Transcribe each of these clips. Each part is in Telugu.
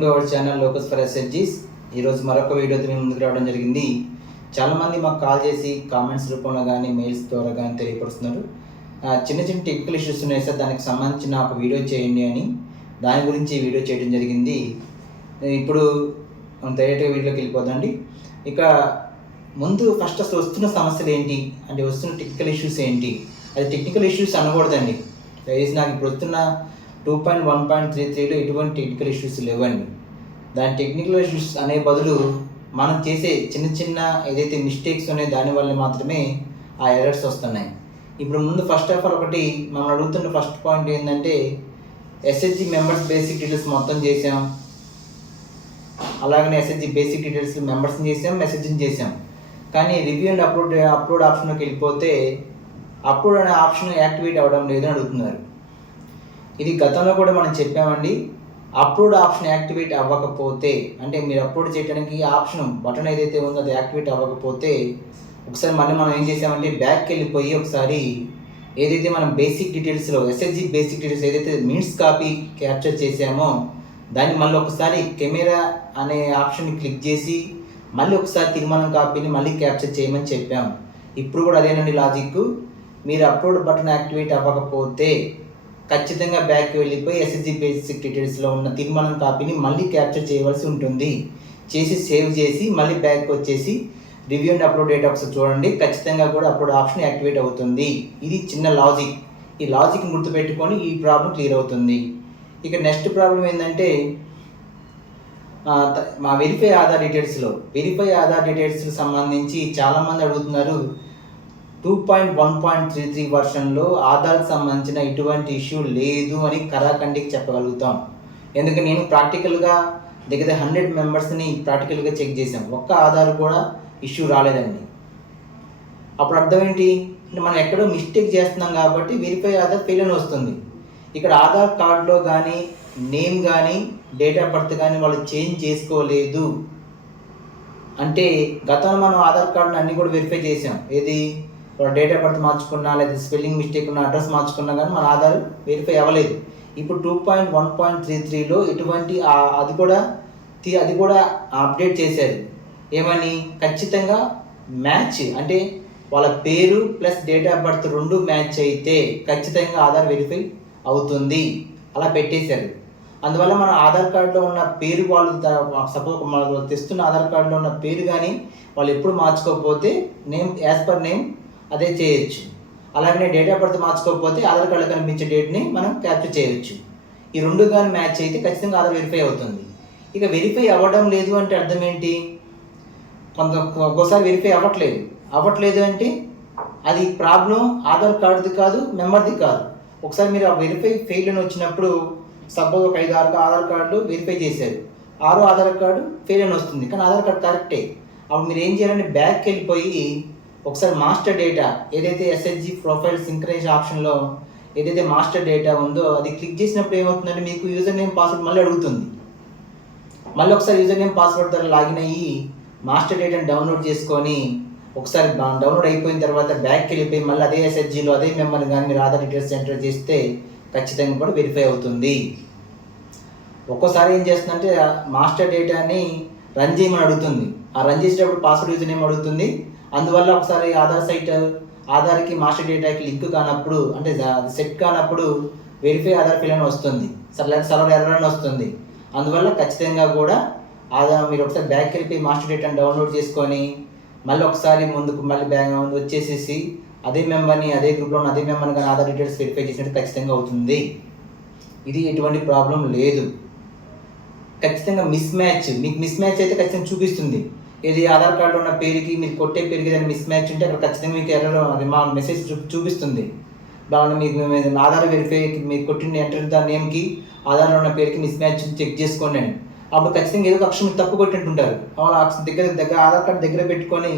To our channel locus for ఎస్ఎస్జీస్. ఈరోజు మరొక వీడియోతో మేము ముందుకు రావడం జరిగింది. చాలామంది మాకు కాల్ చేసి కామెంట్స్ రూపంలో కానీ మెయిల్స్ ద్వారా కానీ తెలియపరుస్తున్నారు. చిన్న చిన్న టెక్నికల్ ఇష్యూస్ ఉన్నాయి సార్, దానికి సంబంధించిన ఒక వీడియో చేయండి అని దాని గురించి వీడియో చేయడం జరిగింది. ఇప్పుడు మనం డైరెక్ట్గా వీడియోకి వెళ్ళిపోదండి. ఇక ముందు ఫస్ట్ అసలు వస్తున్న సమస్యలు ఏంటి అంటే వస్తున్న టెక్నికల్ ఇష్యూస్ ఏంటి, అది టెక్నికల్ ఇష్యూస్ అనకూడదండి. దయచేసి నాకు ఇప్పుడు వస్తున్న 2.1.33లో ఎటువంటి టెక్నికల్ ఇష్యూస్ లేవండి. దాని టెక్నికల్ ఇష్యూస్ అనే బదులు మనం చేసే చిన్న చిన్న ఏదైతే మిస్టేక్స్ ఉన్నాయో దానివల్ల మాత్రమే ఆ ఎర్రర్స్ వస్తున్నాయి. ఇప్పుడు ముందు ఫస్ట్ ఆఫ్ ఆల్ ఒకటి మనం అడుగుతున్న ఫస్ట్ పాయింట్ ఏంటంటే ఎస్హెచ్జి మెంబర్స్ బేసిక్ డీటెయిల్స్ మొత్తం చేసాం, అలాగనే ఎస్హెచ్జి బేసిక్ డీటెయిల్స్ మెంబర్స్ని చేసాం, మెసేజ్ని చేసాం. కానీ రివ్యూ అండ్ అప్లోడ్ ఆప్షన్లోకి వెళ్ళిపోతే అప్లోడ్ అనే ఆప్షన్ యాక్టివేట్ అవ్వడం లేదని అడుగుతున్నారు. ఇది గతంలో కూడా మనం చెప్పామండి. అప్లోడ్ ఆప్షన్ యాక్టివేట్ అవ్వకపోతే అంటే మీరు అప్లోడ్ చేయడానికి ఆప్షన్ బటన్ ఏదైతే ఉందో అది యాక్టివేట్ అవ్వకపోతే ఒకసారి మళ్ళీ మనం ఏం చేసామంటే బ్యాక్కి వెళ్ళిపోయి ఒకసారి ఏదైతే మనం బేసిక్ డీటెయిల్స్లో ఎస్హెచ్జి బేసిక్ డీటెయిల్స్ ఏదైతే మినిట్స్ కాపీ క్యాప్చర్ చేసామో దాన్ని మళ్ళీ ఒకసారి కెమెరా అనే ఆప్షన్ని క్లిక్ చేసి మళ్ళీ ఒకసారి తీర్మానం కాపీని మళ్ళీ క్యాప్చర్ చేయమని చెప్పాం. ఇప్పుడు కూడా అదేనండి లాజిక్. మీరు అప్లోడ్ బటన్ యాక్టివేట్ అవ్వకపోతే ఖచ్చితంగా బ్యాక్కి వెళ్ళిపోయి ఎస్హెచ్జి బేసిక్ డీటెయిల్స్లో ఉన్న తీర్మానం కాపీని మళ్ళీ క్యాప్చర్ చేయవలసి ఉంటుంది. చేసి సేవ్ చేసి మళ్ళీ బ్యాక్ వచ్చేసి రివ్యూ అండ్ అప్లోడ్ డేటా ఒకసారి చూడండి. ఖచ్చితంగా కూడా అప్లోడ్ ఆప్షన్ యాక్టివేట్ అవుతుంది. ఇది చిన్న లాజిక్. ఈ లాజిక్ని గుర్తుపెట్టుకొని ఈ ప్రాబ్లం క్లియర్ అవుతుంది. ఇక నెక్స్ట్ ప్రాబ్లం ఏంటంటే మా వెరిఫై ఆధార్ డీటెయిల్స్కి సంబంధించి చాలామంది అడుగుతున్నారు. 2.1.33 వర్షన్లో ఆధార్కి సంబంధించిన ఎటువంటి ఇష్యూ లేదు అని కరాఖండికి చెప్పగలుగుతాం. ఎందుకంటే నేను ప్రాక్టికల్గా దగ్గర 100 మెంబర్స్ని ప్రాక్టికల్గా చెక్ చేసాం, ఒక్క ఆధార్ కూడా ఇష్యూ రాలేదండి. అప్పుడు అర్థం ఏంటి అంటే మనం ఎక్కడో మిస్టేక్ చేస్తున్నాం కాబట్టి వెరిఫై ఆధార్ ఫెయిల్ అని వస్తుంది. ఇక్కడ ఆధార్ కార్డులో కానీ నేమ్ కానీ డేట్ ఆఫ్ బర్త్ కానీ వాళ్ళు చేంజ్ చేసుకోలేదు అంటే గతంలో మనం ఆధార్ కార్డుని అన్నీ కూడా వెరిఫై చేసాం. ఏది డేట్ ఆఫ్ బర్త్ మార్చుకున్నా లేదా స్పెల్లింగ్ మిస్టేక్ ఉన్న అడ్రస్ మార్చుకున్నా కానీ మన ఆధార్ వెరిఫై అవ్వలేదు. ఇప్పుడు 2.1.33లో ఎటువంటి అది కూడా అప్డేట్ చేశారు. ఏమని ఖచ్చితంగా మ్యాచ్ అంటే వాళ్ళ పేరు ప్లస్ డేట్ ఆఫ్ బర్త్ రెండు మ్యాచ్ అయితే ఖచ్చితంగా ఆధార్ వెరిఫై అవుతుంది అలా పెట్టేశారు. అందువల్ల మన ఆధార్ కార్డులో ఉన్న పేరు వాళ్ళు సపోజ్ వాళ్ళు తెస్తున్న ఆధార్ కార్డులో ఉన్న పేరు కానీ వాళ్ళు ఎప్పుడు మార్చుకోకపోతే నేమ్ యాజ్ పర్ నేమ్ అదే చేయొచ్చు. అలాగే డేట్ ఆఫ్ బర్త్ మార్చుకోకపోతే ఆధార్ కార్డులో కనిపించే డేట్ని మనం క్యాప్చర్ చేయవచ్చు. ఈ రెండు కానీ మ్యాచ్ అయితే ఖచ్చితంగా ఆధార్ వెరిఫై అవుతుంది. ఇక వెరిఫై అవ్వడం లేదు అంటే అర్థం ఏంటి, ఒక్కోసారి వెరిఫై అవ్వట్లేదు అంటే అది ప్రాబ్లం ఆధార్ కార్డుది కాదు, మెంబర్ది కాదు. ఒకసారి మీరు ఆ వెరిఫై ఫెయిల్ అని వచ్చినప్పుడు సపోజ్ ఒక 5-6 ఆధార్ కార్డులు వెరిఫై చేశారు, 6వ ఆధార్ కార్డు ఫెయిల్ అని వస్తుంది కానీ ఆధార్ కార్డు కరెక్టే. అప్పుడు మీరు ఏం చేయాలంటే బ్యాక్కి వెళ్ళిపోయి ఒకసారి మాస్టర్ డేటా ఏదైతే ఎస్హెచ్జి ప్రొఫైల్ సింక్రనైజ్ ఆప్షన్లో ఏదైతే మాస్టర్ డేటా ఉందో అది క్లిక్ చేసినప్పుడు ఏమవుతుందంటే మీకు యూజర్ నేమ్ పాస్వర్డ్ మళ్ళీ అడుగుతుంది. మళ్ళీ ఒకసారి యూజర్ నేమ్ పాస్వర్డ్ ద్వారా లాగిన్ అయ్యి మాస్టర్ డేటాని డౌన్లోడ్ చేసుకొని ఒకసారి డౌన్లోడ్ అయిపోయిన తర్వాత బ్యాక్కి వెళ్ళిపోయి మళ్ళీ అదే ఎస్హెచ్జిలో అదే మెంబర్ని కానీ మీరు ఆధార్ డీటెయిల్స్ ఎంటర్ చేస్తే ఖచ్చితంగా కూడా వెరిఫై అవుతుంది. ఒక్కోసారి ఏం చేస్తుందంటే మాస్టర్ డేటాని రన్ చేయమని అడుగుతుంది. ఆ రన్ చేసేటప్పుడు పాస్వర్డ్ యూజర్ నేమ్ అడుగుతుంది. అందువల్ల ఒకసారి ఆధార్కి మాస్టర్ డేటాకి లింక్ కానప్పుడు అంటే సెట్ కానప్పుడు వెరిఫై ఆధార్ ఫెయిల్ అని వస్తుంది, సర్వర్ ఎర్రర్ అని వస్తుంది. అందువల్ల ఖచ్చితంగా కూడా మీరు ఒకసారి బ్యాక్కి వెళ్ళిపోయి మాస్టర్ డేటాని డౌన్లోడ్ చేసుకొని మళ్ళీ ఒకసారి ముందుకు మళ్ళీ ముందు వచ్చేసేసి అదే మెంబర్ని అదే గ్రూప్లో ఉన్న అదే మెంబర్ని కానీ ఆధార్ డీటెయిల్స్ వెరిఫై చేసినట్టు ఖచ్చితంగా అవుతుంది. ఇది ఎటువంటి ప్రాబ్లం లేదు. ఖచ్చితంగా మిస్ మ్యాచ్ అయితే ఖచ్చితంగా చూపిస్తుంది. ఇది ఆధార్ కార్డులో ఉన్న పేరుకి మీరు కొట్టే పేరుకి ఏదైనా మిస్ మ్యాచ్ ఉంటే అక్కడ ఖచ్చితంగా మీకు ఎర్రర్ అది మా మెసేజ్ చూపిస్తుంది. దాని మీకు ఆధార్ వెరిఫై మీరు కొట్టిన ఎంటర్ ద నేమ్కి ఆధార్లో ఉన్న పేరుకి మిస్ మ్యాచ్ చెక్ చేసుకోండి అని. అప్పుడు ఖచ్చితంగా ఏదో ఒక అక్షరం తప్పు కొట్టినట్టుంటారు. దగ్గర ఆధార్ కార్డు దగ్గర పెట్టుకొని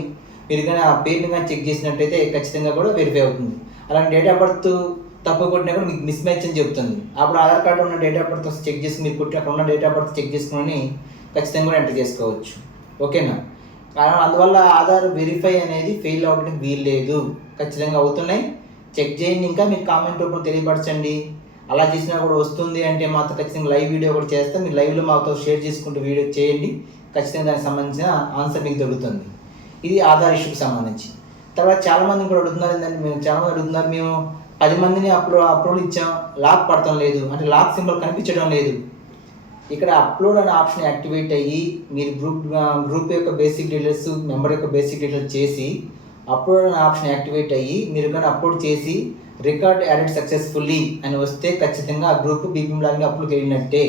మీరు కానీ ఆ పేరుని కానీ చెక్ చేసినట్టయితే ఖచ్చితంగా కూడా వెరిఫై అవుతుంది. అలాంటి డేట్ ఆఫ్ బర్త్ తప్పు కొట్టినా కూడా మీకు మిస్ మ్యాచ్ అని చెప్తుంది. అప్పుడు ఆధార్ కార్డు ఉన్న డేట్ ఆఫ్ బర్త్ చెక్ చేసుకుని మీరు కొట్టి అక్కడ ఉన్న డేట్ ఆఫ్ బర్త్ చెక్ చేసుకుని ఖచ్చితంగా కూడా ఎంటర్ చేసుకోవచ్చు. ఓకేనా? అందువల్ల ఆధార్ వెరిఫై అనేది ఫెయిల్ అవ్వడానికి వీల్లేదు, ఖచ్చితంగా అవుతున్నాయి. చెక్ చేయండి. ఇంకా మీరు కామెంట్ రూపంలో తెలియపరచండి. అలా చేసినా కూడా వస్తుంది అంటే మాత్రం ఖచ్చితంగా లైవ్ వీడియో కూడా చేస్తే మీరు లైవ్లో మాతో షేర్ చేసుకుంటూ వీడియో చేయండి, ఖచ్చితంగా దానికి సంబంధించిన ఆన్సర్ మీకు దొరుకుతుంది. ఇది ఆధార్ ఇష్యూకి సంబంధించి. తర్వాత చాలామంది కూడా అడుగుతున్నారు ఏంటంటే, చాలామంది అడుగుతున్నారు, మేము 10 మందిని అప్లోడ్ ఇచ్చాం, లాక్ పడటం లేదు, అంటే లాక్ సింబల్ కనిపించడం లేదు. ఇక్కడ అప్లోడ్ అనే ఆప్షన్ యాక్టివేట్ అయ్యి మీరు గ్రూప్ యొక్క బేసిక్ డీటెయిల్స్, మెంబర్ యొక్క బేసిక్ డీటెయిల్స్ చేసి అప్లోడ్ అనే ఆప్షన్ యాక్టివేట్ అయ్యి మీరు కానీ అప్లోడ్ చేసి రికార్డ్ యాడెడ్ సక్సెస్ఫుల్లీ అని వస్తే ఖచ్చితంగా ఆ గ్రూప్ బీపీఎం లాగిన్ అప్లోడ్ అయినట్టే.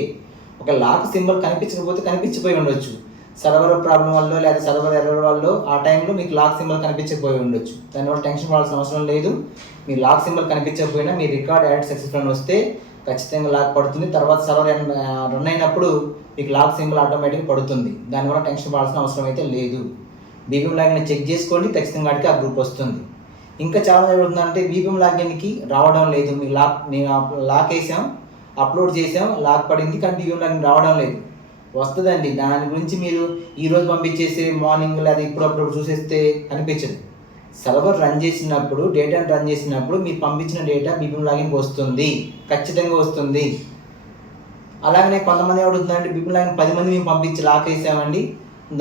ఒక లాక్ సింబల్ కనిపించకపోతే కనిపించిపోయి ఉండొచ్చు, సర్వర్ ప్రాబ్లం వల్ల లేదా సర్వర్ ఎర్రర్ వల్ల ఆ టైంలో మీకు లాక్ సింబల్ కనిపించకపోయి ఉండొచ్చు. దానివల్ల టెన్షన్ పడాల్సిన అవసరం లేదు. మీ లాక్ సింబల్ కనిపించకపోయినా మీ రికార్డ్ యాడెడ్ సక్సెస్ఫుల్ అని వస్తే ఖచ్చితంగా లాక్ పడుతుంది. తర్వాత సర్వర్ రన్ అయినప్పుడు మీకు లాక్ సింబల్ ఆటోమేటిక్గా పడుతుంది. దానివల్ల టెన్షన్ పడాల్సిన అవసరం అయితే లేదు. బీపీఎం లాగిన్ చెక్ చేసుకోండి, ఖచ్చితంగా వాడికి ఆ గ్రూప్ వస్తుంది. ఇంకా చాలా జరుగుతుందంటే బీపీఎం లాగిన్కి రావడం లేదు, మేము లాక్ వేసాం, అప్లోడ్ చేసాం, లాక్ పడింది, కానీ బీపీఎం లాగిన్ రావడం లేదు. వస్తుందండి. దాని గురించి మీరు ఈరోజు పంపించేసి మార్నింగ్ లేదా ఇప్పుడప్పుడు చూసేస్తే కనిపించదు. సర్వర్ రన్ చేసినప్పుడు, డేటాను రన్ చేసినప్పుడు మీరు పంపించిన డేటా బీపీఎం లాగిన్కి వస్తుంది, ఖచ్చితంగా వస్తుంది. అలాగనే కొంతమంది ఏమవుతుందంటే బీపీఎం లాగిన్ 10 మంది మేము పంపించి లాక్ వేసామండి,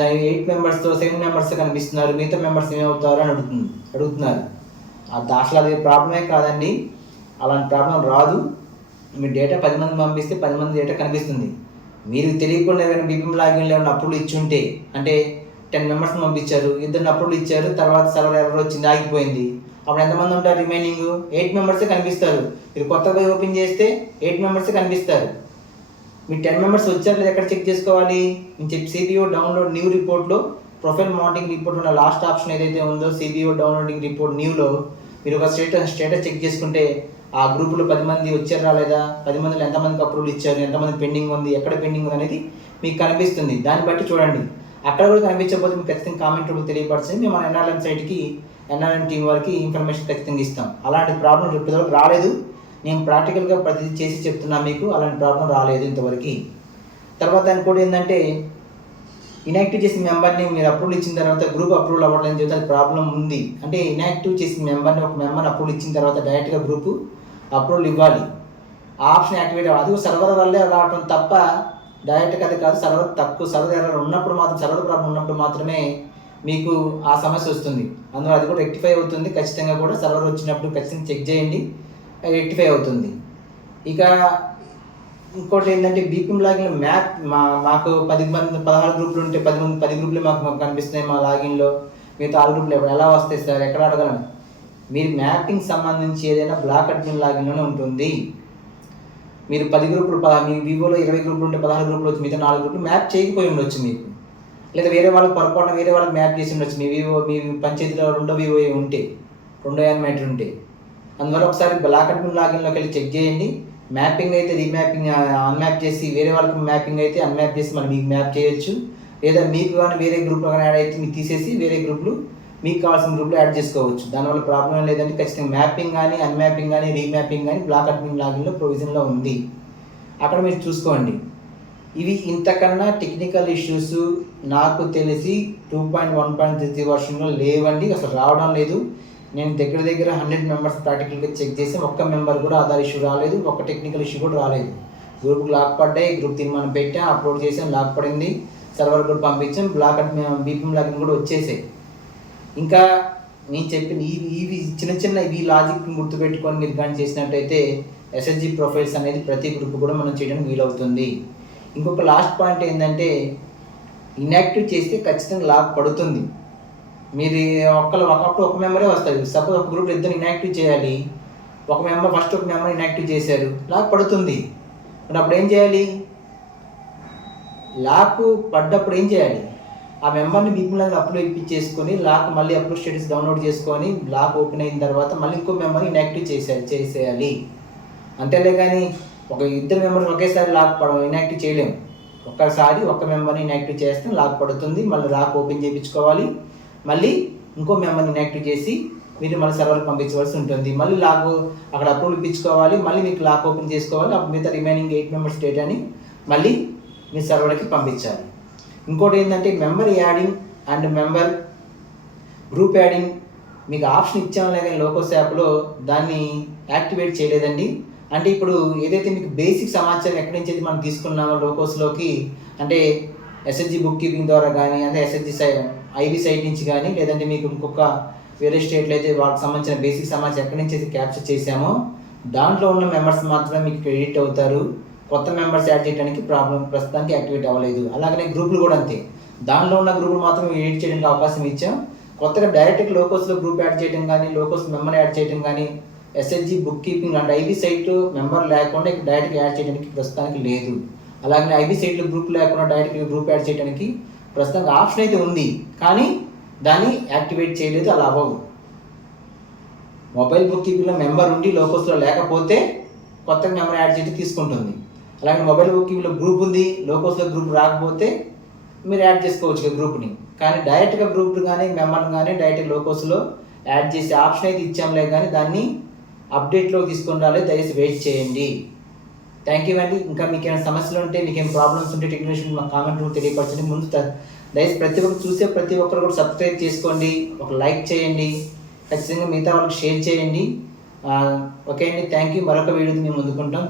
8 మెంబర్స్తో 7 మెంబర్స్ కనిపిస్తున్నారు, మిగతా మెంబర్స్ ఏమవుతారు అని అడుగుతున్నారు. అసలు అది ప్రాబ్లమే కాదండి, అలాంటి ప్రాబ్లం రాదు. మీ డేటా 10 మంది పంపిస్తే 10 మంది డేటా కనిపిస్తుంది. మీరు తెలియకుండా ఏమైనా బీపీఎం లాగిన్లో ఏమైనా అప్రూవల్ ఇచ్చి ఉంటే, అంటే 10 మెంబర్స్ని పంపించారు, 2 అప్రూవల్ ఇచ్చారు, తర్వాత సర్వర్ ఎర్రర్ వచ్చింది, ఆగిపోయింది, అప్పుడు ఎంతమంది ఉంటారు? రిమైనింగ్ 8 మెంబర్సే కనిపిస్తారు. మీరు కొత్తగా ఓపెన్ చేస్తే 8 మెంబర్సే కనిపిస్తారు. మీ 10 మెంబర్స్ వచ్చారు లేదా ఎక్కడ చెక్ చేసుకోవాలి? నేను చెప్పి సిబిఓ డౌన్లోడ్ న్యూ రిపోర్ట్లో ప్రొఫైల్ మానిటరింగ్ రిపోర్ట్ ఉన్న లాస్ట్ ఆప్షన్ ఏదైతే ఉందో సిబిఓ డౌన్లోడింగ్ రిపోర్ట్ న్యూలో మీరు ఒక స్టేటస్ చెక్ చేసుకుంటే ఆ గ్రూపులో 10 మంది వచ్చారా లేదా, 10 మందిలో ఎంతమందికి అప్రూవల్ ఇచ్చారు, ఎంతమంది పెండింగ్ ఉంది, ఎక్కడ పెండింగ్ ఉంది అనేది మీకు కనిపిస్తుంది. దాన్ని బట్టి చూడండి. అక్కడ కూడా కనిపించకపోతే మీకు ఖచ్చితంగా కామెంట్ రూపంలో తెలియపరచండి. మేము మన ఎన్ఆర్ఎం సైట్కి, ఎన్ఆర్ఎం టీం వారికి ఇన్ఫర్మేషన్ ఖచ్చితంగా ఇస్తాం. అలాంటి ప్రాబ్లం ఇప్పటివరకు రాలేదు. నేను ప్రాక్టికల్గా ప్రతిదీ చేసి చెప్తున్నా మీకు, అలాంటి ప్రాబ్లం రాలేదు ఇంతవరకు. తర్వాత ఇంకోటి ఏంటంటే, ఇన్యాక్టివ్ చేసిన మెంబర్ని మీరు అప్రూవల్ ఇచ్చిన తర్వాత గ్రూప్ అప్రూవల్ అవ్వడం చెప్తే అది ప్రాబ్లం ఉంది. అంటే ఇన్యాక్టివ్ చేసిన మెంబర్ని, ఒక మెంబర్ని అప్రూవల్ ఇచ్చిన తర్వాత డైరెక్ట్గా గ్రూప్ అప్రూవల్ ఇవ్వాలి. ఆ ఆప్షన్ యాక్టివేట్ అవ్వాలి. అది సర్వర్ వల్లే రావడం తప్ప డైరెక్ట్గా అది కాదు. సర్వర్ ఎర్రర్ ఉన్నప్పుడు మాత్రం, సర్వర్ ప్రాబ్లం ఉన్నప్పుడు మాత్రమే మీకు ఆ సమస్య వస్తుంది. అందులో అది కూడా రెక్టిఫై అవుతుంది. ఖచ్చితంగా కూడా సర్వర్ వచ్చినప్పుడు ఖచ్చితంగా చెక్ చేయండి, రెక్టిఫై అవుతుంది. ఇక ఇంకోటి ఏంటంటే బీపీఎం లాగిన్లో మ్యాప్ మాకు 16 గ్రూపులు ఉంటే 10 గ్రూపులే మాకు కనిపిస్తున్నాయి మా లాగిన్లో, మిగతా 6 గ్రూపులు ఎలా వస్తాయి సార్, ఎక్కడ అడగలను? మీరు మ్యాపింగ్ సంబంధించి ఏదైనా బ్లాక్ అడ్మిన్ లాగిన్లోనే ఉంటుంది. మీరు 10 గ్రూపులు, మీ వివోలో 20 గ్రూపులు ఉంటే 16 గ్రూపులు వచ్చి మిగతా 4 గ్రూపులు మ్యాప్ చేయకపోయి ఉండొచ్చు మీకు, లేదా వేరే వాళ్ళకి పొరపాటున వేరే వాళ్ళకి మ్యాప్ చేసి ఉండొచ్చు. మీ పంచాయతీలో 2వ వివో ఉంటే, 2వ యానిమేటర్ ఉంటే. అందువల్ల ఒకసారి బ్లాక్ అడ్మిన్ లాగిన్లోకి వెళ్ళి చెక్ చేయండి. మ్యాపింగ్ అయితే రీమ్యాపింగ్, అన్మ్యాప్ చేసి వేరే వాళ్ళకి మ్యాపింగ్ అయితే అన్మ్యాప్ చేసి మళ్ళీ మీకు మ్యాప్ చేయొచ్చు. లేదా మీకు కానీ వేరే గ్రూప్లో కానీ యాడ్ అయితే మీకు తీసేసి వేరే గ్రూప్లు మీకు కావాల్సిన గ్రూప్లో యాడ్ చేసుకోవచ్చు. దానివల్ల ప్రాబ్లం లేదంటే ఖచ్చితంగా మ్యాపింగ్ కానీ, అన్మ్యాపింగ్ కానీ, రీమ్యాపింగ్ కానీ బ్లాక్ అడ్మిన్ లాగిన్లో ప్రొవిజన్లో ఉంది. అక్కడ మీరు చూసుకోండి. ఇవి ఇంతకన్నా టెక్నికల్ ఇష్యూస్ నాకు తెలిసి 2.1.3 వర్షన్లో లేవండి, అసలు రావడం లేదు. నేను దగ్గర 100 మెంబర్స్ ప్రాక్టికల్గా చెక్ చేసి ఒక్క మెంబర్ కూడా ఆధార్ ఇష్యూ రాలేదు, ఒక్క టెక్నికల్ ఇష్యూ కూడా రాలేదు. గ్రూప్కి లాక్ పడ్డాయి, గ్రూప్ తీర్మానం పెట్టాం, అప్లోడ్ చేసాం, లాక్ పడింది, సర్వర్ కూడా పంపించాం, బ్లాక్ బీపీఎం లాగిన్ కూడా వచ్చేసాయి. ఇంకా నేను చెప్పిన ఇవి చిన్న ఇవి లాజిక్ గుర్తుపెట్టుకొని మీరు కానీ చేసినట్టయితే ఎస్ఎస్జి ప్రొఫైల్స్ అనేది ప్రతి గ్రూప్ కూడా మనం చేయడానికి వీలవుతుంది. ఇంకొక లాస్ట్ పాయింట్ ఏంటంటే, ఇన్యాక్టివ్ చేస్తే ఖచ్చితంగా లాక్ పడుతుంది. మీరు ఒకప్పుడు ఒక మెంబరే వస్తుంది. సపోజ్ ఒక గ్రూప్లో 2 ఇన్యాక్టివ్ చేయాలి, ఒక మెంబర్ ఇన్యాక్టివ్ చేశారు, లాక్ పడుతుంది. మరి అప్పుడు ఏం చేయాలి? లాక్ పడ్డప్పుడు ఏం చేయాలి? ఆ మెంబర్ని బీపీఎం లాగిన్ అప్లోడ్ ఇప్పించేసుకొని లాక్ మళ్ళీ అప్లోడ్ స్టేటస్ డౌన్లోడ్ చేసుకొని లాక్ ఓపెన్ అయిన తర్వాత మళ్ళీ ఇంకో మెంబర్ని ఇన్యాక్టివ్ చేసేయాలి. అంతేలే కానీ 2 మెంబర్స్ ఒకేసారి ఇన్యాక్టివ్ చేయలేము. ఒక్కసారి ఒక్క మెంబర్ని ఇన్యాక్టివ్ చేస్తే లాక్ పడుతుంది, మళ్ళీ లాక్ ఓపెన్ చేయించుకోవాలి, మళ్ళీ ఇంకో మెంబర్ని ఇన్యాక్టివ్ చేసి మీరు మళ్ళీ సర్వర్కి పంపించవలసి ఉంటుంది. మళ్ళీ లాక్ అక్కడ అప్రూవల్ ఇప్పించుకోవాలి, మళ్ళీ మీకు లాక్ ఓపెన్ చేసుకోవాలి, అప్పుడు మిగతా రిమైనింగ్ 8 మెంబర్స్ డేటాని మళ్ళీ మీ సర్వర్కి పంపించాలి. ఇంకోటి ఏంటంటే member adding and member group adding మీకు ఆప్షన్ ఇచ్చాము, కానీ లోకోస్ యాప్లో దాన్ని యాక్టివేట్ చేయలేదండి. అంటే ఇప్పుడు ఏదైతే మీకు బేసిక్ సమాచారం ఎక్కడి నుంచి అయితే మనం తీసుకున్నామో లోకోస్లోకి, అంటే ఎస్ఎస్జి బుక్ కీపింగ్ ద్వారా కానీ, అంటే ఎస్ఎస్జి ఐబీ సైట్ నుంచి కానీ, లేదంటే మీకు ఇంకొక వేరే స్టేట్లో అయితే వాళ్ళకి సంబంధించిన బేసిక్ సమాచారం ఎక్కడి నుంచి అయితే క్యాప్చర్ చేశామో దాంట్లో ఉన్న మెంబర్స్ మాత్రమే మీకు క్రెడిట్ అవుతారు. కొత్త మెంబర్స్ యాడ్ చేయడానికి ప్రస్తుతానికి యాక్టివేట్ అవ్వలేదు. అలాగనే గ్రూపులు కూడా అంతే, దానిలో ఉన్న గ్రూపులు మాత్రం ఎడిట్ చేయడానికి అవకాశం ఇచ్చాం. కొత్తగా డైరెక్ట్గా లోకోస్లో గ్రూప్ యాడ్ చేయడం కానీ, లోకోస్ మెంబర్ యాడ్ చేయడం కానీ, ఎస్ఎస్జి బుక్ కీపింగ్ లాంటి ఐబీ సైట్ మెంబర్ లేకుండా ఇక్కడ డైరెక్ట్గా యాడ్ చేయడానికి ప్రస్తుతానికి లేదు. అలాగే ఐబీ సైట్లో గ్రూప్ లేకుండా డైరెక్ట్గా గ్రూప్ యాడ్ చేయడానికి ప్రస్తుతానికి ఆప్షన్ అయితే ఉంది, కానీ దాన్ని యాక్టివేట్ చేయలేదు. అలా అవ్వవు. మొబైల్ బుక్ కీపింగ్లో మెంబర్ ఉండి లోకోస్లో లేకపోతే కొత్తగా మెంబర్ యాడ్ చేసి తీసుకుంటుంది. అలాగే మొబైల్ బుక్ కీపింగ్లో గ్రూప్ ఉంది, లోకోస్లో గ్రూప్ రాకపోతే మీరు యాడ్ చేసుకోవచ్చు గ్రూప్ని. కానీ డైరెక్ట్గా గ్రూప్ కానీ మెంబర్ని కానీ డైరెక్ట్గా లోకోస్లో యాడ్ చేసే ఆప్షన్ అయితే ఇచ్చాంలే, కానీ దాన్ని అప్డేట్లో తీసుకొని రాలేదు. దయచేసి వెయిట్ చేయండి. థ్యాంక్ యూ అండి. ఇంకా మీకు ఏమైనా సమస్యలు ఉంటే, మీకు ఏమైనా ప్రాబ్లమ్స్ ఉంటే టెక్నీషియన్ మా కామెంట్ రూమ్ తెలియపరచండి. ముందు దయచేసి ప్రతి ఒక్కరు చూసే ప్రతి ఒక్కరు కూడా సబ్స్క్రైబ్ చేసుకోండి, ఒక లైక్ చేయండి, ఖచ్చితంగా మిగతా వాళ్ళకి షేర్ చేయండి. ఓకే అండి, థ్యాంక్ యూ. మరొక వీడియోతో మేము ముందుకుంటాం.